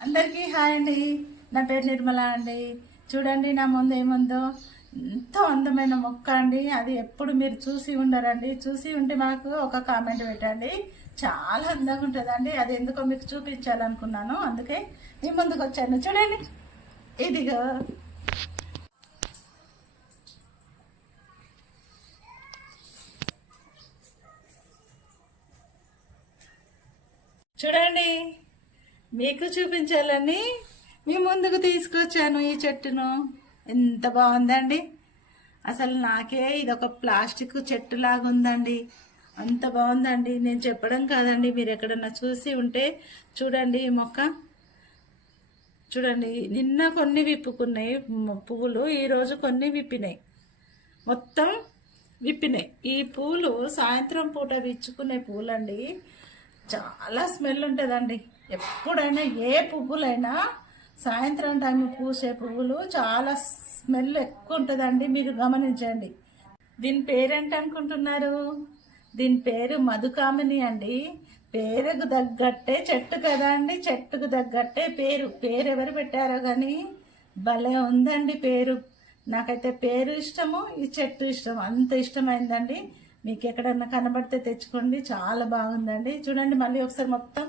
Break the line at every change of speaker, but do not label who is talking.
అందరికీ హాయ్ అండి. నా పేరు నిర్మల అండి. చూడండి నా ముందు ఏముందో? ఎంతో అందమైన మొక్క అండి. అది ఎప్పుడు మీరు చూసి ఉండరండి. చూసి ఉంటే మాకు ఒక కామెంట్ పెట్టండి. చాలా అందంగా ఉంటుందండి. అది ఎందుకో మీకు చూపించాలనుకున్నాను. అందుకే మీ ముందుకు వచ్చాను. చూడండి. ఇదిగో. చూడండి. మీకు చూపించాలని మీ ముందుకు తీసుకొచ్చాను ఈ చెట్టును. ఎంత బాగుందండి. అసలు నాకే ఇది ఒక ప్లాస్టిక్ చెట్టు లాగా ఉందండి అంత బాగుందండి. నేను చెప్పడం కాదండి. మీరు ఎక్కడన్నా చూసి ఉంటే చూడండి ఈ మొక్క. చూడండి. నిన్న కొన్ని విప్పుకున్నాయి. పువ్వులు ఈరోజు కొన్ని విప్పినాయి. మొత్తం విప్పినాయి. ఈ పూలు సాయంత్రం పూట విచ్చుకునే పూలండి. చాలా స్మెల్ ఉంటుందండి. ఎప్పుడైనా ఏ పువ్వులైనా సాయంత్రం టైం పూసే పువ్వులు చాలా స్మెల్ ఎక్కువ ఉంటుందండి. మీరు గమనించండి. దీని పేరేంటి అనుకుంటున్నారు? దీని పేరు మధుకామిని అండి. పేరుకు తగ్గట్టే చెట్టు కదా అండి. చెట్టుకు తగ్గట్టే పేరు. పేరు ఎవరు పెట్టారో కానీ భలే ఉందండి పేరు. నాకైతే పేరు ఇష్టము ఈ చెట్టు ఇష్టం అంత ఇష్టమైందండి. మీకు ఎక్కడన్నా కనబడితే తెచ్చుకోండి. చాలా బాగుందండి. చూడండి మళ్ళీ ఒకసారి మొత్తం